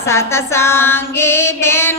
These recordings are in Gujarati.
સતસંગી બેનો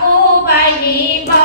mobile